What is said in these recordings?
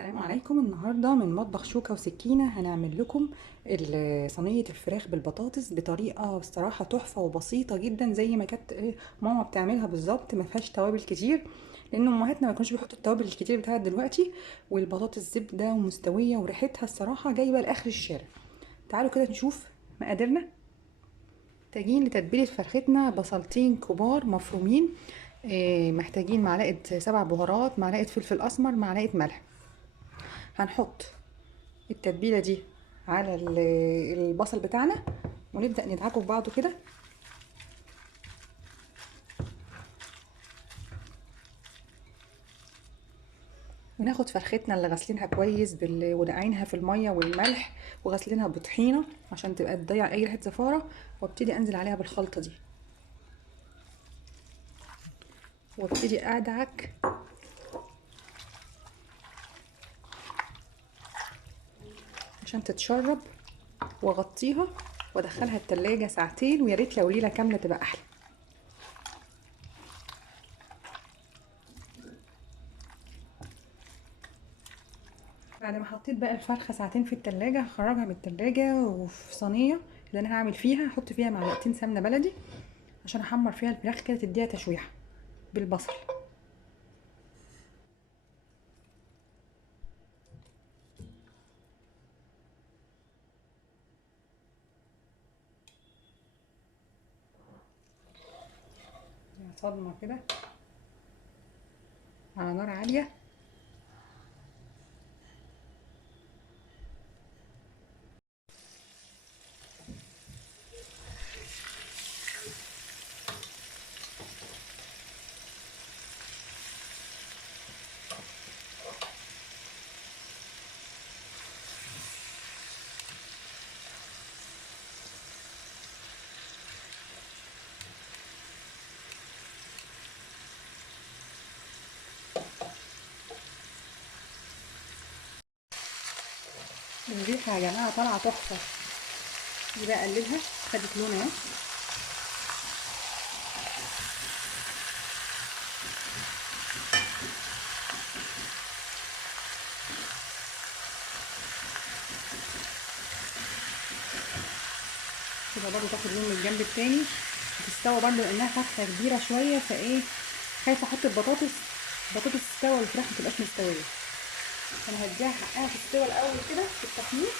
السلام عليكم. النهارده من مطبخ شوكة وسكينة هنعمل لكم صينية الفراخ بالبطاطس بطريقة بصراحة تحفة وبسيطة جدا زي ما كانت ماما بتعملها بالظبط. ما فيهاش توابل كتير لان امهاتنا ما كانوش بيحطوا التوابل الكتير بتاعت دلوقتي، والبطاطس زبدة ومستوية وريحتها الصراحة جايبة لاخر الشارع. تعالوا كده نشوف مقاديرنا. محتاجين لتتبيلة فرختنا بصلتين كبار مفرومين، محتاجين معلقة 7 بهارات، معلقة فلفل اسمر، معلقة ملح. هنحط التتبيله دي على البصل بتاعنا ونبدا ندعكه ببعضه كده. وناخد فرختنا اللي غسلينها كويس ونقعينها في الميه والملح وغسلينها بطحينه عشان تبقى تضيع اي ريحه زفاره، وابتدي انزل عليها بالخلطه دي وابتدي ادعك عشان تتشرب، واغطيها وادخلها التلاجة ساعتين، ويا ريت لو ليله كامله تبقى احلى. بعد ما حطيت بقى الفرخه ساعتين في التلاجة هخرجها من التلاجة وفي صينيه اللي انا هعمل فيها هحط فيها معلقتين سمنه بلدي عشان احمر فيها الفراخ كده تديها تشويحه بالبصل. صدمه كده على نار عاليه. الريحه يا جماعه طالعه تحفه. دي بقى اقلبها، خدت لون اهي. كده برضه تاخد لون من الجنب التاني وتستوى برضه لانها فتحه كبيره شويه، فايه خايفه احط البطاطس تستوى والفراخ متبقاش مستويه. انا هديها حقها في السوا الاول كده في التحمير،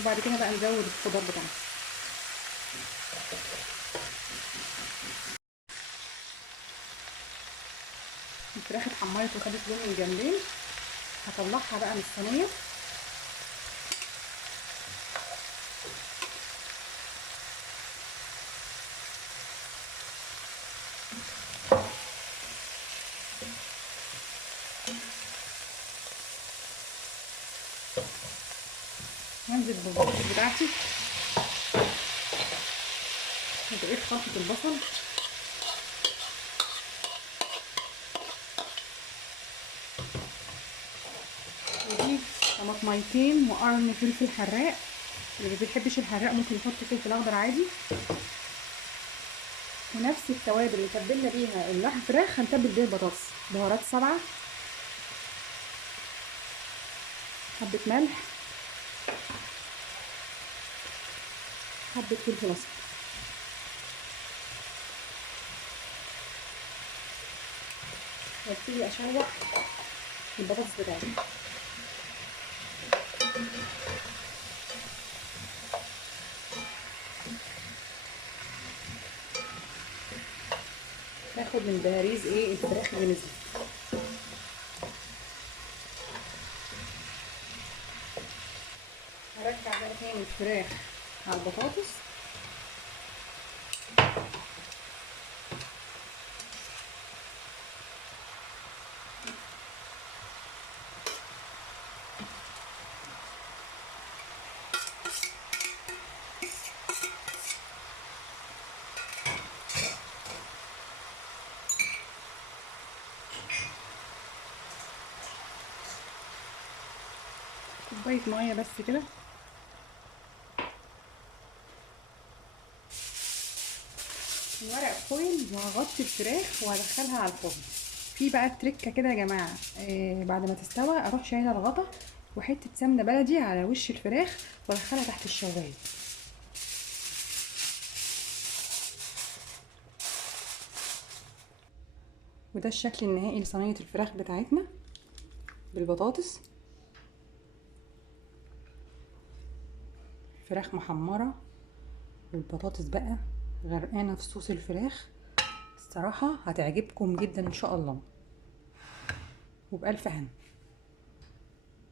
وبعد كده بقى نزود الخضار بتاعنا. الفراخ اتحمرت وخدت لون من الجنبين، هطلعها بقى من الصينيه. وانزل بالبطاطس بتاعتي وبقيت خلطه البصل ودي طماطميتين وقرن فلفل حراق. اللي ما بيحبش الحراق ممكن يحط فلفل اخضر عادي. ونفس التوابل اللي تبلنا بيها اللحم فراخ هنتبل بيها البطاطس. بهارات 7، حبه ملح، حبه فلفل اسمر. وابتدي اشوح البطاطس بتاعتي. باخد من بهاريز الفراخ اللي نزلت. هرجع بقى تاني الفراخ على البطاطس كوبايه ميه بس كده. ورق فويل وهغطي الفراخ وهدخلها على الفرن. في بقى التركه كده يا جماعه، بعد ما تستوى اروح شايله الغطا وحته سمنه بلدي على وش الفراخ وادخلها تحت الشوايه. وده الشكل النهائي لصينيه الفراخ بتاعتنا بالبطاطس. فراخ محمره والبطاطس بقى غرقانه في صوص الفراخ. الصراحه هتعجبكم جدا ان شاء الله، وبألف هنا.